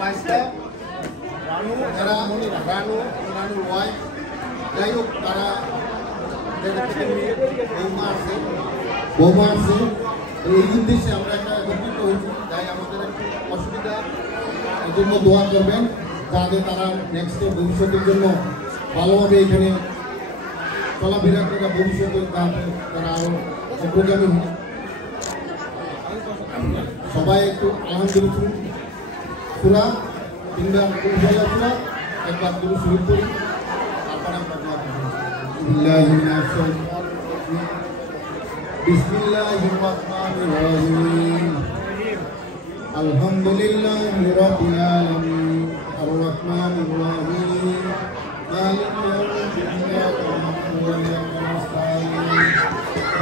বাইশটা রানু রানুর ওয়াইফ যাই হোক তারা বৌমা আছে এই উদ্দেশ্যে আমরা একটা একত্রিত হয়েছি তাই আমাদের একটু অসুবিধা এই জন্য দোয়া করবেন যাতে তারা নেক্সটের ভবিষ্যতের জন্য ভালোভাবে এখানে চলাফেরা করে ভবিষ্যতে তারা আরও অগ্রগামী হয় সবাই একটু আলহামদুলিল্লাহ সুরা তিনবার সুরা একবার দুরূদ শরীফ পড়ি তারপরে আমরা দোয়া করব বিসমিল্লাহির রহমানির রহিম আলহামদুলিল্লাহি রাব্বিল আলামিন আর রহমানির রহিম মালিকি ইয়াউমিদ্দিন ইyyaka নa'বুদু ওয়া ইyyaka নাস্তাঈন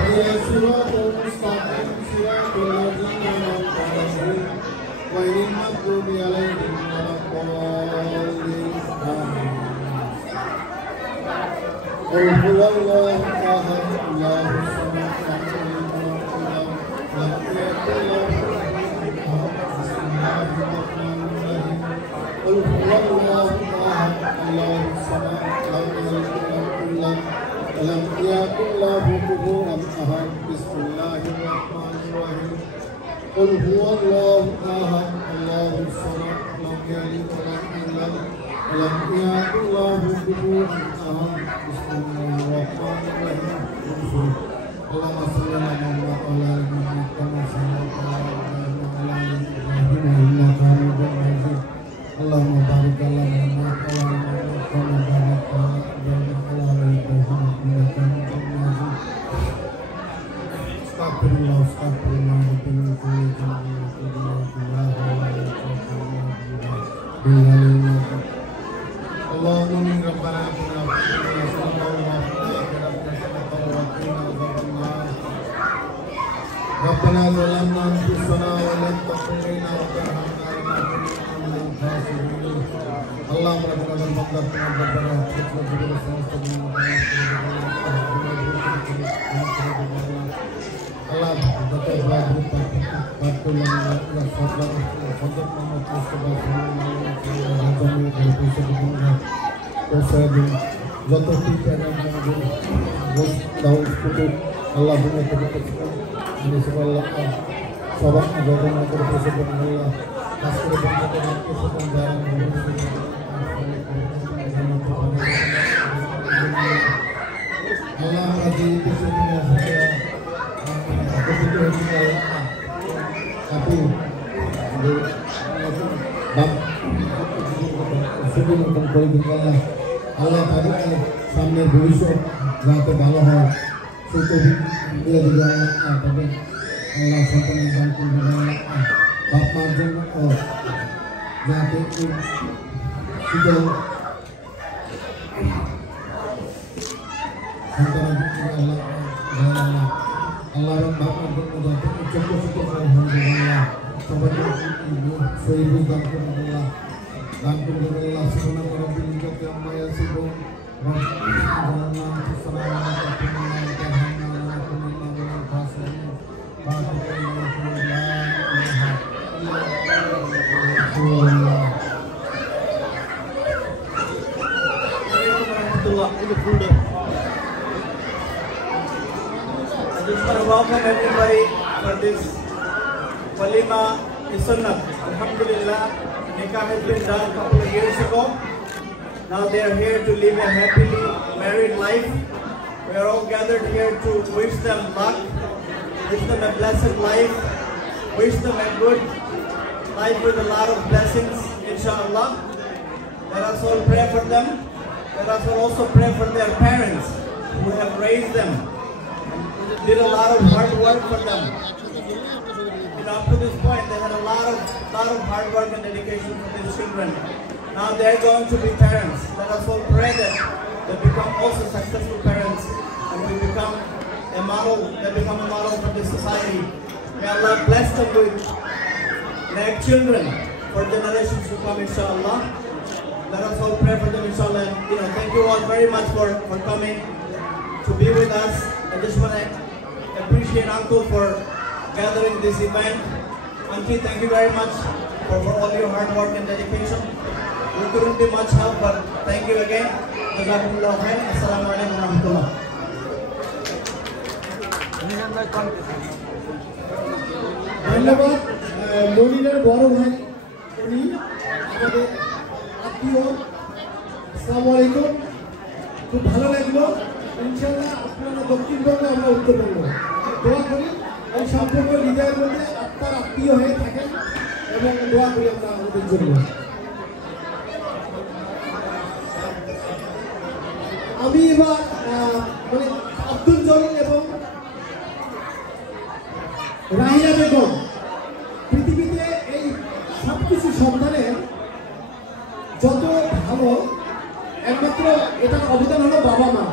ইহদিনাস সিরাতাল মুস্তাকিম সিরাতাল লাযীনা আন'আমতা আলাইহিম গহাইরিল মাগদুবি আলাইহিম ওয়ালাদ-দাল্লিন আমিন قل هو الله احد الله الصمد لم يكن له قل هو الله احد الله الصمد لم يكن له كفوا احد بسم الله الرحمن الرحيم قل هو الله احد الله الصمد لم يلد ولم يولد ولم يكن له كفوا احد بسم الله الرحمن الرحيم اللهم صل على محمد وعلى ال محمد كما صليت على ابراهيم وعلى ال ابراهيم انك حميد مجيد اللهم بارك على محمد وعلى ال محمد كما باركت على ابراهيم وعلى ال ابراهيم انك حميد مجيد استغفر الله استغفر الله من كل ذنب اللهم من ربنا اتنا في الدنيا حسنه وفي الاخره حسنه وقنا عذاب النار ربنا ظلمنا انفسنا ولم تغفر لنا وترحمنا لنكن من الخاسرين اللهم ربنا ظلمنا ربنا Allah betul betul Allah punya kebetulan ini semua sabak agama berpesan Allah kasih berkat kesukaan barang Allah kasih kesukaan tapi sebelum berikutnya Allah tadi সামনে ভবিষ্যৎ যাতে ভালো হয় সেটা দিয়ে দিবে তবে আল্লাহ সন্তানের দান করবে বাপ মার জন্য যাতে শুধু সন্তানের আল্লাহ আল্লাহর বাবার জন্য যাতে চোখ আলহামদুলিল্লাহ সবাইকে শহীদ দান করবে আল্লাহ দান করবে আল্লাহ সুবহানাহু ওয়া তাআলা আম্মা ইয়াসিফুন I just want to welcome everybody for this Walima Sunnah. Alhamdulillah, Nikah has been done a couple of years ago. Now they are here to live a happily married life. We are all gathered here to wish them luck, wish them a blessed life, wish them a good life with a lot of blessings, inshallah. Let us all pray for them. Let us all also pray for their parents who have raised them and did a lot of hard work for them. Up to this point, they had a lot of hard work and dedication for these children. Now they are going to be parents. Let us all pray that they become also successful parents and we become a model. They become a model for this society. May Allah bless them with their children for generations to come, inshallah. Let us all pray for them, inshallah. And, thank you all very much for coming to be with us. I just want to appreciate Uncle for gathering this event. Auntie, thank you very much for all your hard work and dedication. We couldn't be much help, but thank you again. Jazakumullah khair. Assalamualaikum warahmatullah. ধন্যবাদ। মনিরের বড় ভাই উনি আমাদের আত্মীয়। আসসালামু আলাইকুম। খুব ভালো লাগলো। ইনশাআল্লাহ আপনারা দক্ষিণবঙ্গ, আমরা উত্তরবঙ্গ। দোয়া করি এই সম্পর্ক হৃদয়ের মধ্যে আত্মার আত্মীয় হয়ে থাকেন এবং দোয়া করি আমরা আমাদের জন্য। আমি এবার মানে আব্দুল জলিল এবং রাহিলা বেগম, পৃথিবীতে এই সব কিছু সন্তানের যত ভালো একমাত্র এটার অবদান হলো বাবা মা।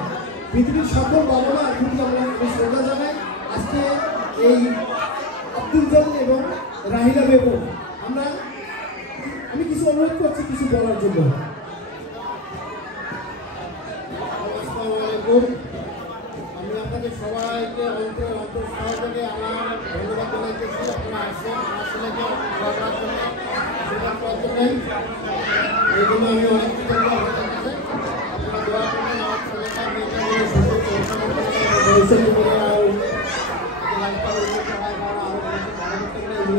পৃথিবীর সকল বাবা মা কিন্তু আমরা শ্রদ্ধা জানাই। আজকে এই আব্দুল জলিল এবং রাহিলা বেগম, আমি কিছু অনুরোধ করছি কিছু বলার জন্য। আসসালামু আলাইকুম। আমি আপনাদের সবাইকে অন্তঃস্থল থেকে আমার ধন্যবাদ জানাইতেছি। আপনারা আসেন আমার ছেলেকে করার জন্য, সেটা করার জন্য এই জন্য আমি অনেক কৃতজ্ঞ হয়ে থাকতেছি। আপনারা দোয়া করবেন আমার ছেলেটা মেয়েটা ভবিষ্যৎ জীবনে আরও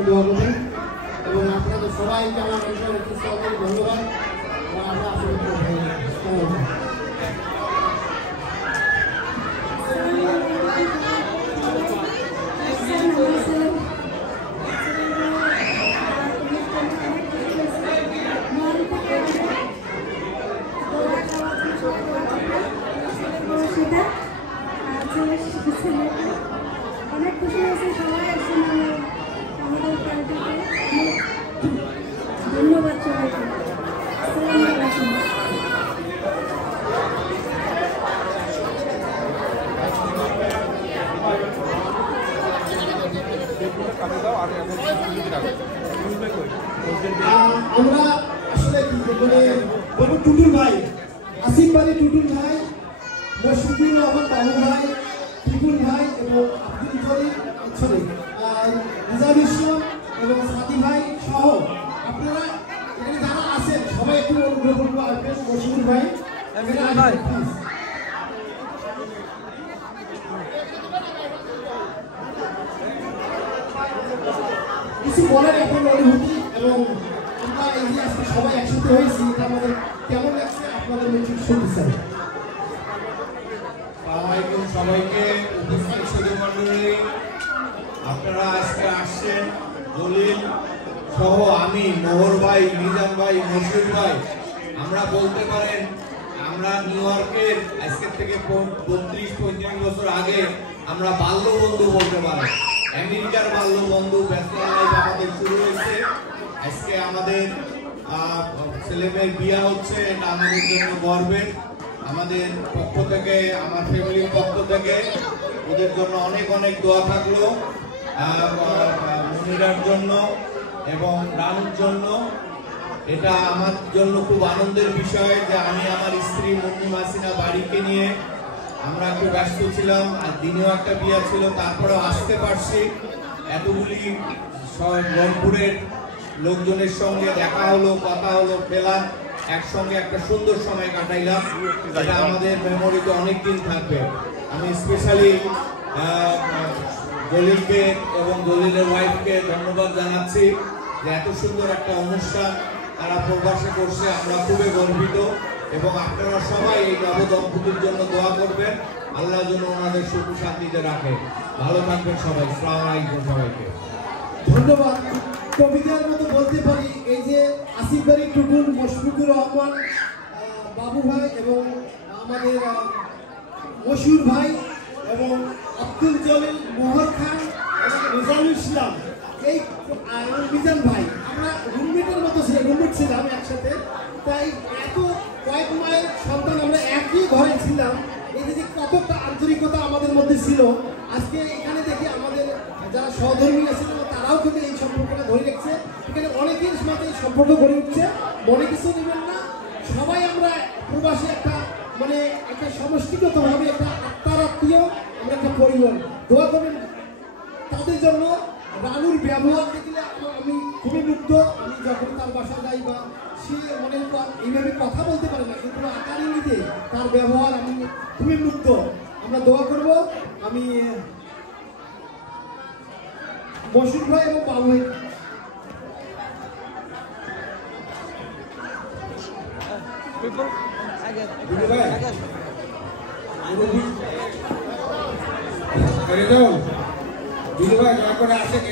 দোয়া করবেন এবং আপনাদের সবাইকে আমার অন্তঃস্থল থেকে ধন্যবাদ এবং আমরা আশীর্বাদ। অনেক খুশি হয়েছে, সবাই আসছেন আমাদের পার্টিতে। ধন্যবাদ সবাইকে। আসসালামু আলাইকুম। আমরা আসলে কি মানে বলবো, টুটুল ভাই, আসিফ বাড়ি টুটুল ভাই, মশফিকুর রহমান বাবু ভাই, টিপুল ভাই এবং আব্দুল জলিল, নিজাম ইসলাম এবং সাথী ভাই সহ আপনারা এখানে যারা আছেন সবাই একটু অনুগ্রহ করবো আসবেন। মশফিকুর ভাই কিছু বলার আপনার অনুভূতি এবং আমরা এই যে আজকে সবাই একসাথে হয়েছি এটা আমাদের কেমন লাগছে আপনাদের মুখে শুনতে চাই। আসসালামাইকুম সবাইকে, উপস্থিত সুধী মণ্ডলী, আপনারা আজকে আসছেন। জলিল সহ আমি, মোহর ভাই, নিজাম ভাই, মশিউর ভাই, আমরা বলতে পারেন আমরা নিউ ইয়র্কের আজকের থেকে 32-35 বছর আগে আমরা বাল্য বন্ধু বলতে পারি। আমেরিকার বাল্য বন্ধু ব্যাচেলর লাইফ আমাদের শুরু হয়েছে। আজকে আমাদের ছেলে মেয়ের বিয়ে হচ্ছে, এটা আমাদের জন্য গর্বের। আমাদের পক্ষ থেকে, আমার ফ্যামিলির পক্ষ থেকে ওদের জন্য অনেক অনেক দোয়া থাকলো, মনিরার জন্য এবং রানুর জন্য। এটা আমার জন্য খুব আনন্দের বিষয় যে আমি আমার স্ত্রী মুন্নি মাসিনা বাড়িকে নিয়ে আমরা খুব ব্যস্ত ছিলাম, আর দিনেও একটা বিয়ে ছিল, তারপরেও আসতে পারছি। এতগুলি রংপুরের লোকজনের সঙ্গে দেখা হলো, কথা হলো, খেলাম, একসঙ্গে একটা সুন্দর সময় কাটাইলাম। এটা আমাদের মেমোরিতে অনেকদিন থাকবে। আমি স্পেশালি জলিলকে এবং জলিলের ওয়াইফকে ধন্যবাদ জানাচ্ছি যে এত সুন্দর একটা অনুষ্ঠান তারা প্রবাসে করছে। আমরা খুবই গর্বিত এবং আপনারা সবাই এই নবদম্পতির জন্য দোয়া করবেন, আল্লাহ যেন ওনাদের সুখ শান্তিতে রাখে। ভালো থাকবেন সবাই। আসসালামু আলাইকুম সবাইকে। ধন্যবাদ। কবিতার মতো বলতে পারি এই যে আসিফ বাড়ি টুটুল, মশফিকুর রহমান বাবু ভাই এবং আমাদের মশিউর ভাই এবং আব্দুল জলিল, মোহর খান এবং নিজাম ইসলাম, এই মিজান ভাই, আমরা রুমমেটের মতো রুমমেট ছিলাম একসাথে। তাই এত কয়েক মায়ের সন্তান আমরা একই ঘরে ছিলাম। এই যে কতটা আন্তরিকতা আমাদের মধ্যে ছিল, আজকে এখানে দেখি আমাদের যারা সহধর্মী ছিল তারাও কিন্তু এই সম্পর্কটা ধরে রেখেছে। এখানে অনেকের সাথে এই সম্পর্ক গড়ে উঠছে। মনে কিছু নেবেন না, সবাই আমরা প্রবাসী একটা মানে একটা সমষ্টিগতভাবে একটা আত্মার আত্মীয়, আমরা একটা পরিবার। দোয়া করবেন তাদের জন্য রানুর ব্যবহার দেখলে আমি খুবই মুগ্ধ। আমি যখন তার বাসা যাই বা সে অনেক এইভাবে কথা বলতে পারে না, কিন্তু আকার ইঙ্গিতে তার ব্যবহার আমি খুবই মুগ্ধ। আমরা দোয়া করব। আমি মশিউর ভাই এবং বাবু ভাই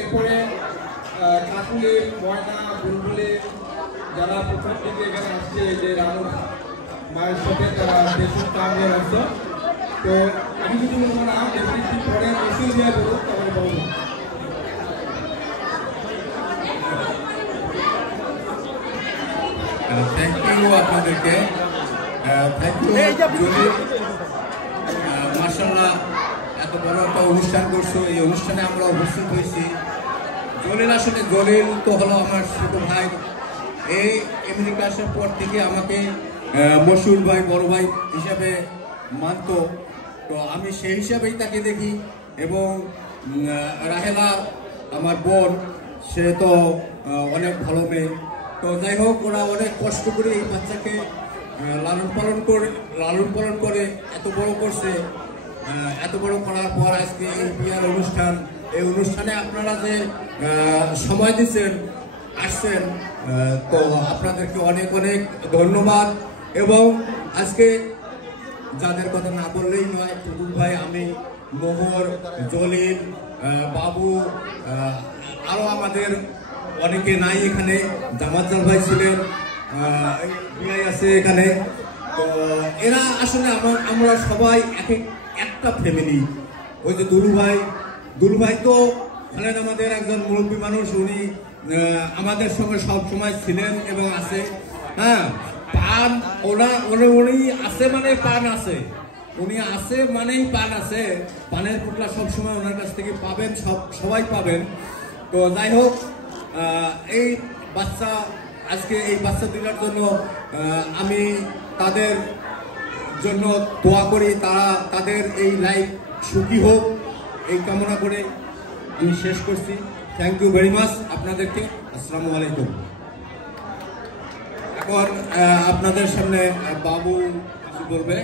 এরপরে কাকুলি ময়না বুলবুলি যারা প্রথম থেকে এখানে আসছে যে রানুর মায়ের সাথে তারা দেশের কাম নিয়ে আসছে। তো আমি যদি বলবো না দেখি পরে মেসেজ দেওয়া করবো তাহলে বলবো। থ্যাংক ইউ আপনাদেরকে, থ্যাংক ইউ। মাশাআল্লাহ এত বড় একটা অনুষ্ঠান করছো, এই অনুষ্ঠানে আমরা উপস্থিত হয়েছি। জলিল আসলে জলিল তো হলো আমার ছোট ভাই। এই আমেরিকা আসার পর থেকে আমাকে মশিউর ভাই বড় ভাই হিসাবে মানতো, তো আমি সেই হিসাবেই তাকে দেখি। এবং রাহেলা আমার বোন, সে তো অনেক ভালো মেয়ে। তো যাই হোক, ওরা অনেক কষ্ট করে এই বাচ্চাকে লালন পালন করে এত বড় করছে। এত বড় করার পর আজকে এই বিয়ার অনুষ্ঠান, এই অনুষ্ঠানে আপনারা যে সময় দিচ্ছেন, আসছেন, তো আপনাদেরকে অনেক অনেক ধন্যবাদ। এবং আজকে যাদের কথা না বললেই নয়, টুটুল ভাই, আমি, মোহর, জলিল, বাবু, আরও আমাদের অনেকে নাই এখানে। জামাতজাল ভাই ছিলেন, বিআই আছে এখানে। তো এরা আসলে আমরা সবাই একটা ফ্যামিলি। ওই যে দুলু ভাই তো হলেন আমাদের একজন মুরব্বী মানুষ। উনি আমাদের সঙ্গে সব সময় ছিলেন এবং আছে। হ্যাঁ, পান উনি আছে মানে পান আছে, উনি আছে মানেই পান আছে। পানের পুটলা সবসময় ওনার কাছ থেকে পাবেন, সবাই পাবেন। তো যাই হোক, এই বাচ্চা, আজকে এই বাচ্চা দিলার জন্য আমি তাদের জন্য দোয়া করি, তাদের এই লাইফ সুখী হোক, এই কামনা করে আমি শেষ করছি। থ্যাংক ইউ ভেরি মাচ আপনাদেরকে। আসসালামু আলাইকুম। এখন আপনাদের সামনে বাবু কিছু বলবে।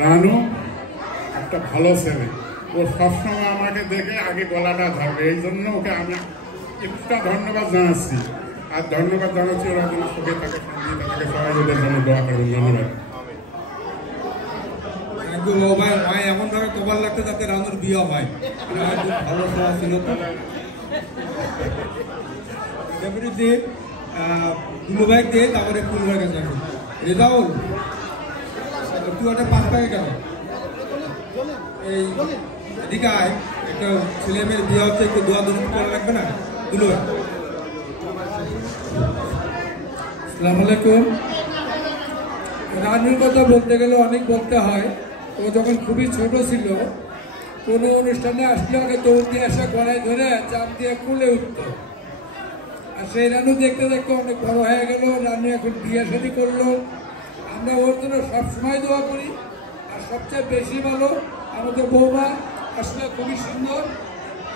রানু একটা ভালো ছেলে, ও সবসময় আমাকে দেখে আগে গলাটা ধরবে, এই জন্য ওকে আমি একটা ধন্যবাদ জানাচ্ছি। আর ধন্যবাদ জানাচ্ছি ওরা যেন সুখে থাকে, শান্তি থাকে, সবাই ওদের জন্য দোয়া করবেন। ধন্যবাদ। ভাই এমন ভাবে কপাল লাগতে যাতে রানুর বিয়ে হয়, খুব ভালো সভা ছিল। তো দুলু ভাই দিয়ে তারপরে ফুল ভাই কাছে আসুন। রেজাউল, তুই একটা পাঁচ পাকে কেন এই এদিকে আয়, একটা ছেলে মেয়ের বিয়ে হচ্ছে, একটু দোয়া দোয়া করা লাগবে না? দুলু ভাই। আসসালামু আলাইকুম। রানুর কথা বলতে গেলে অনেক বলতে হয়। ও যখন খুবই ছোট ছিল, কোনো অনুষ্ঠানে আসলে আগে দৌড় দিয়ে আসা গলায় ধরে চাপ দিয়ে কুলে উঠত। আর সেই রানু দেখতে দেখতে অনেক বড় হয়ে গেল। রানু এখন বিয়ে শাদী করলো। আমরা ওর জন্য সবসময় দোয়া করি। আর সবচেয়ে বেশি ভালো আমাদের বৌমা, আসলে খুবই সুন্দর।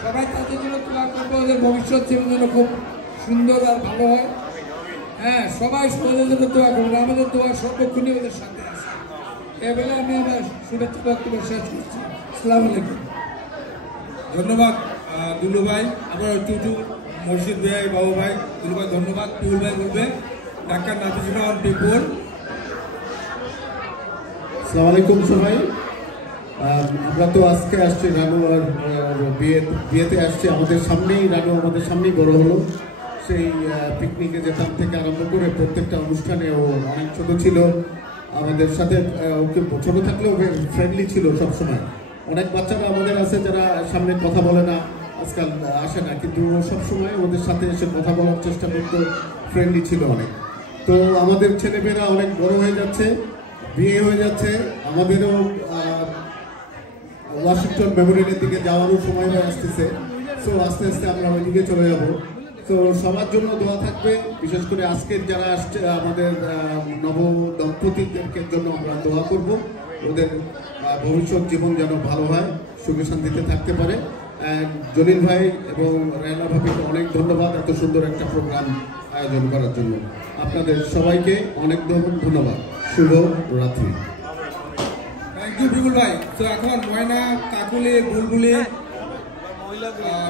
সবাই তাদের জন্য দোয়া করবো, ওদের ভবিষ্যৎ জীবন যেন খুব সুন্দর আর ভালো হয়। হ্যাঁ, সবাই ওদের জন্য দোয়া করবো। আমাদের দোয়া সর্বক্ষণই ওদের সাথে আছে। এবেলা আমি আমার শুভেচ্ছা বক্তব্য শেষ করছি। আসসালামু আলাইকুম। ধন্যবাদ দুলু ভাই। আবার টুটু, মসজিদ ভাই, বাবু ভাই, দুলু ভাই ধন্যবাদ। পিউল ভাই বলবে ডাক্তার নাফিজুর রহমান পিপুল। আসসালামু আলাইকুম সবাই। আমরা তো আজকে আসছি রানু আর বিয়েতে আসছি। আমাদের সামনেই রানু আমাদের সামনেই বড় হলো। সেই পিকনিকে যেতাম থেকে আরম্ভ করে প্রত্যেকটা অনুষ্ঠানে ও অনেক ছোট ছিল আমাদের সাথে। ওকে ছোট থাকলেও ফ্রেন্ডলি ছিল সবসময়। অনেক বাচ্চারা আমাদের আছে যারা সামনে কথা বলে না, আজকাল আসে না, কিন্তু ও সবসময় ওদের সাথে এসে কথা বলার চেষ্টা করতো, ফ্রেন্ডলি ছিল অনেক। তো আমাদের ছেলেমেয়েরা অনেক বড় হয়ে যাচ্ছে, বিয়ে হয়ে যাচ্ছে। আমাদেরও ওয়াশিংটন মেমোরিয়ালের দিকে যাওয়ারও সময় হয়ে আসতেছে। সো আস্তে আস্তে আমরা ওইদিকে চলে যাব। তো সবার জন্য দোয়া থাকবে, বিশেষ করে আজকের যারা আসছে আমাদের নব দম্পতিদের জন্য আমরা দোয়া করব, ওদের ভবিষ্যৎ জীবন যেন ভালো হয়, সুখে শান্তিতে থাকতে পারে। জলিল ভাই এবং রায়লা ভাবিকে অনেক ধন্যবাদ এত সুন্দর একটা প্রোগ্রাম আয়োজন করার জন্য। আপনাদের সবাইকে অনেক ধন্যবাদ। শুভ রাত্রি। থ্যাংক ইউ বিপুল ভাই। তো এখন ময়না, কাকুলি, বুলবুলি,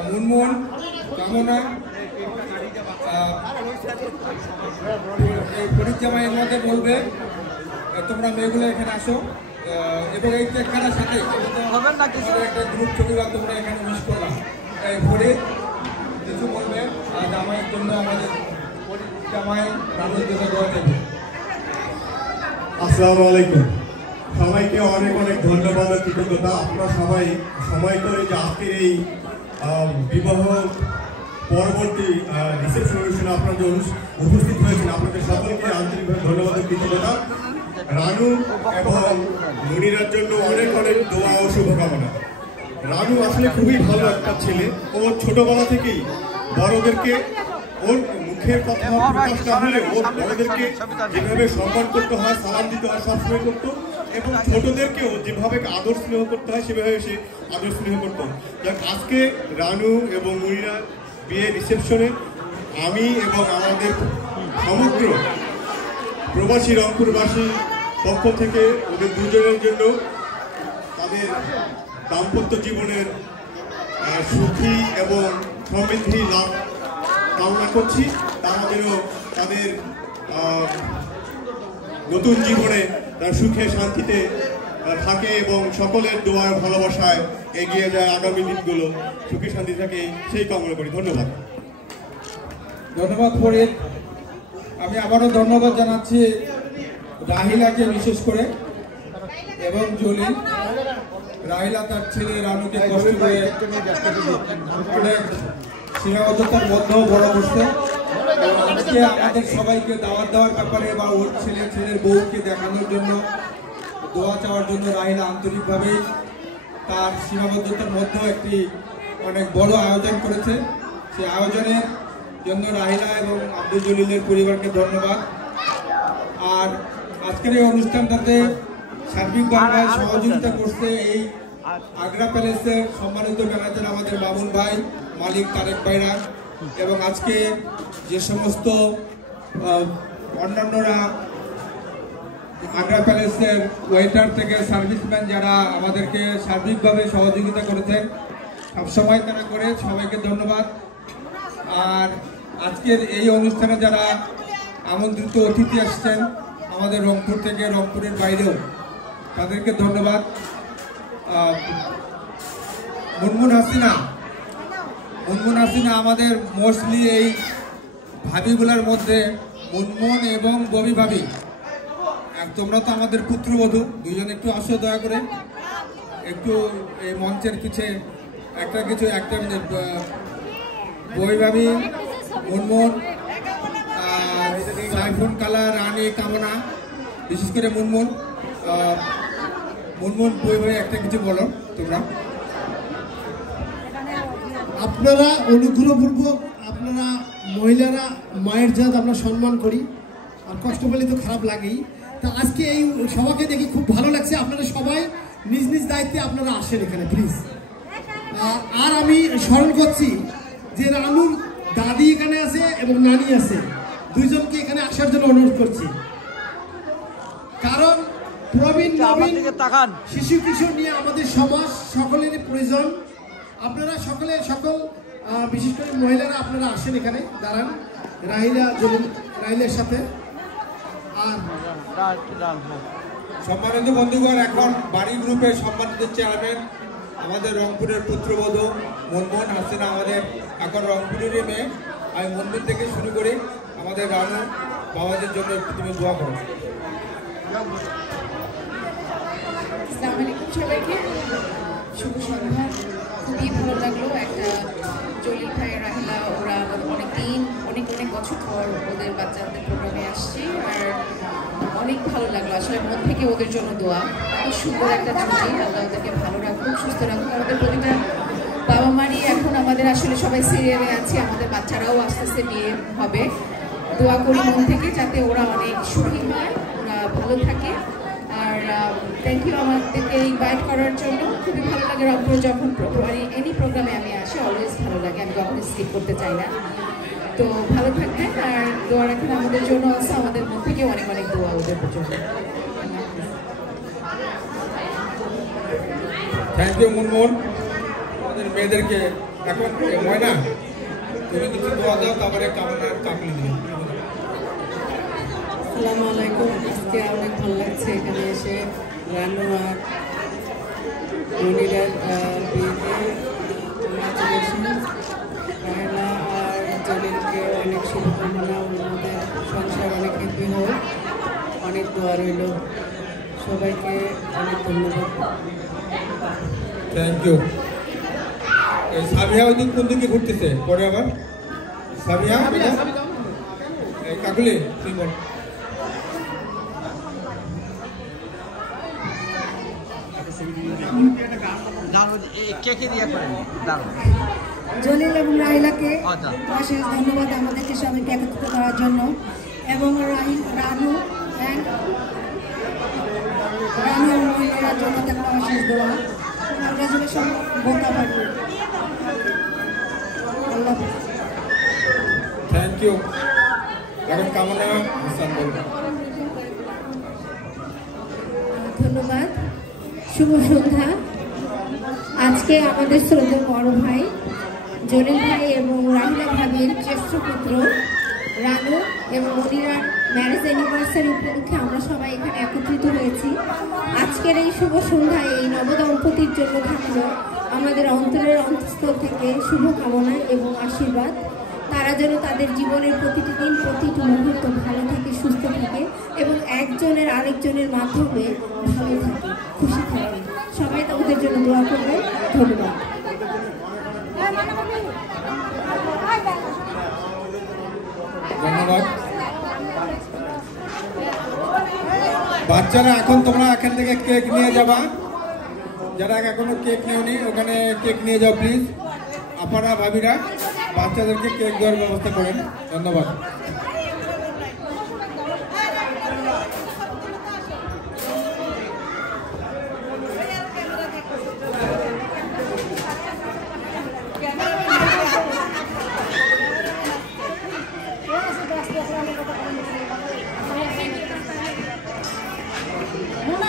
মুনমুন, কামনা, ফরিদ জামাই এর মধ্যে বলবে তোমরা মেয়েগুলো এখানে আসো এবং এই কেকখানার সাথে একটা গ্রুপ ছবি বা তোমরা এখানে মিস করলাম। ফরিদ কিছু বলবে জামাইয়ের জন্য, আমাদের ফরিদ জামাই রাজুর জন্য দোয়া দেবে। আসসালামু আলাইকুম। সবাইকে অনেক অনেক ধন্যবাদ ও কৃতজ্ঞতা। আপনারা সবাই সময় করে যে আজকের এই বিবাহ পরবর্তী রিসেপশন অনুষ্ঠানে আপনারা যে উপস্থিত হয়েছেন আপনাদের সকলকে আন্তরিকভাবে ধন্যবাদ ও কৃতজ্ঞতা। রানু এবং মুনিরার জন্য অনেক অনেক দোয়া ও শুভকামনা। রানু আসলে খুবই ভালো একটা ছেলে। ও ছোটবেলা থেকেই বড়দেরকে, ওর মুখের কথা প্রকাশ না হলে ওর বড়দেরকে যেভাবে সম্মান করতে হয়, সালাম দিতে হয় সবসময় করতো এবং ছোটদেরকেও যেভাবে আদর স্নেহ করতে হয় সেভাবে সে আদর স্নেহ করতো। যাক, আজকে রানু এবং মুনিরার বিয়ে রিসেপশনে আমি এবং আমাদের সমগ্র প্রবাসী রংপুরবাসী পক্ষ থেকে ওদের দুজনের জন্য তাদের দাম্পত্য জীবনের সুখী এবং সমৃদ্ধি লাভ কামনা করছি। তারা যেন তাদের নতুন জীবনে তারা সুখে শান্তিতে থাকে এবং সকলের দোয়ার ভালোবাসায় এগিয়ে যায়, আগামী দিনগুলো সুখে শান্তি থাকে সেই কামনা করি। ধন্যবাদ। ধন্যবাদ ফরিদ। আমি আবারও ধন্যবাদ জানাচ্ছি রাহিলাকে বিশেষ করে এবং জলিল। রাহিলা তার ছেলে রানুকে কষ্ট করে অনেক সীমাবদ্ধতার মধ্যেও বড় করছে। আজকে আমাদের সবাইকে দাওয়াত দেওয়ার ব্যাপারে বা ওর ছেলের বউকে দেখানোর জন্য, দোয়া চাওয়ার জন্য রাহিলা আন্তরিকভাবে তার সীমাবদ্ধতার মধ্যেও একটি অনেক বড় আয়োজন করেছে। সেই আয়োজনের জন্য রাহিলা এবং আব্দুল জলিলের পরিবারকে ধন্যবাদ। আর আজকের এই অনুষ্ঠানটাতে সার্বিকভাবে সহযোগিতা করছে এই আগ্রা প্যালেসের সম্মানিত ম্যানেজার আমাদের মামুন ভাই, মালিক তারেক ভাইরা এবং আজকে যে সমস্ত অন্যান্যরা আগ্রা প্যালেসের ওয়েটার থেকে সার্ভিসম্যান যারা আমাদেরকে সার্বিকভাবে সহযোগিতা করেছেন, সবসময় তারা করে, সবাইকে ধন্যবাদ। আর আজকের এই অনুষ্ঠানে যারা আমন্ত্রিত অতিথি আসছেন আমাদের রংপুর থেকে, রংপুরের বাইরেও, তাদেরকে ধন্যবাদ। মুনমুন হাসিনা আমাদের মোস্টলি এই ভাবিগুলোর মধ্যে মুনমুন এবং ববি ভাবি, তোমরা তো আমাদের পুত্রবধূ, দুজন একটু আসো দয়া করে, একটু এই মঞ্চের পিছে একটা মিনিট। ববি ভাবি, মুনমুন, সাইফুন কালা, রানী, কামনা, বিশেষ করে মুনমুন বই ভাই একটা কিছু বলো তোমরা। আপনারা অনুগ্রহপূর্বক, আপনারা মহিলারা মায়ের জাত আমরা সম্মান করি, আর কষ্ট পেলে তো খারাপ লাগেই। তা আজকে এই সবাইকে দেখি খুব ভালো লাগছে। আপনারা সবাই নিজ নিজ দায়িত্বে আপনারা আসেন এখানে প্লিজ। আর আমি স্মরণ করছি যে রানুর দাদি এখানে আছে এবং নানি আছে, দুইজনকে এখানে আসার জন্য অনুরোধ করছি। কারণ প্রবীণ নবীন শিশু কিশোর নিয়ে আমাদের সমাজ সকলেরই প্রয়োজন। আপনারা সকল বিশেষ করে মহিলারা আপনারা আসেন এখানে, দাঁড়ান রাহিলের সাথে। আর সম্মানিত বন্ধুগণ, এখন বাড়ি গ্রুপের সম্মানিত চেয়ারম্যান আমাদের রংপুরের পুত্রবধূ মুনমুন হাসিনা, আমাদের এখন রংপুরেরই মেয়ে। আমি মন্দির থেকে শুরু করি, আমাদের রানু বাবাদের জন্য তুমি দোয়া করো। আসসালামু আলাইকুম সবাইকে, শুভ সন্ধ্যা। খুবই ভালো লাগলো একটা জলিল ভাই, রাহিলা, ওরা অনেক বছর পর ওদের বাচ্চাদের প্রোগ্রামে আসছি, আর অনেক ভালো লাগলো। আসলে মন থেকে ওদের জন্য দোয়া। খুব সুন্দর একটা জুটি, আল্লাহ ওদেরকে ভালো রাখুন, সুস্থ রাখুন। আমাদের প্রতিটা বাবা মারই এখন আমাদের আসলে সবাই সিরিয়ালে আছে, আমাদের বাচ্চারাও আস্তে আস্তে বিয়ে হবে। দোয়া করি মন থেকে যাতে ওরা অনেক সুখী হয়, ওরা ভালো থাকে। আর থ্যাংক ইউ আমাদেরকে ইনভাইট করার জন্য। খুবই ভালো লাগে রংপুরে যখন এনি প্রোগ্রামে আমি আসি, অলওয়েজ ভালো লাগে, আমি কখনো স্কিপ করতে চাই না। তো ভালো থাকবেন আর দোয়া রাখেন আমাদের জন্য, আছে আমাদের মন থেকে অনেক অনেক দোয়া ওদের জন্য। থ্যাংক ইউ মুনমুন, আমাদের মেয়েদেরকে এখন ময়না তুমি কিছু দোয়া দাও, তারপরে কামনার কাকলি দিও। আসসালামু আলাইকুম। আজকে অনেক ভালো লাগছে এখানে এসে রানু আর মনিরার বিয়েতে রাহেলা আর জলিলকে অনেক শুভকামনা, ওনাদের সংসার অনেক হ্যাপি হোক, অনেক দোয়া রইল। সবাইকে অনেক ধন্যবাদ। Thank you. সাবিহা ওই দিন কোন দিকে ঘুরতেছে পরে আবার? সাবিহা এই কাকুলি তুই বল। জলিল এবং রাহিলাকে অশেষ ধন্যবাদ আমাদেরকে সবাইকে একত্রিত করার জন্য, এবং রানু এবং মহিলার জন্য একটা অশেষ দোয়া। Congratulation both of you. আল্লাহ হাফেজ। Thank you. এখন কামনা হাসান বলবো। ধন্যবাদ। শুভ সন্ধ্যা। আজকে আমাদের শ্রদ্ধেয় বড় ভাই জলিল ভাই এবং রাহিলা ভাবির জ্যেষ্ঠ পুত্র রানু এবং মনিরার ম্যারেজ অ্যানিভার্সারি উপলক্ষে আমরা সবাই এখানে একত্রিত হয়েছি। আজকের এই শুভ সন্ধ্যায় এই নবদম্পতির জন্য থাকল আমাদের অন্তরের অন্তঃস্থল থেকে শুভকামনা এবং আশীর্বাদ। তারা যেন তাদের জীবনের প্রতিটি দিন প্রতিটি মুহূর্ত ভালো থাকে, সুস্থ থাকে এবং একজনের আরেকজনের মাধ্যমে ভালো থাকে, খুশি থাকে। সবাই তো ওদের জন্য দোয়া করবে। ধন্যবাদ। ধন্যবাদ। বাচ্চারা এখন তোমরা এখান থেকে কেক নিয়ে যাবা, যারা এখনো কেক নেওনি ওখানে কেক নিয়ে যাও প্লিজ। আপনারা ভাবিরা বাচ্চাদেরকে কেক দেওয়ার ব্যবস্থা করেন। ধন্যবাদ। মোনা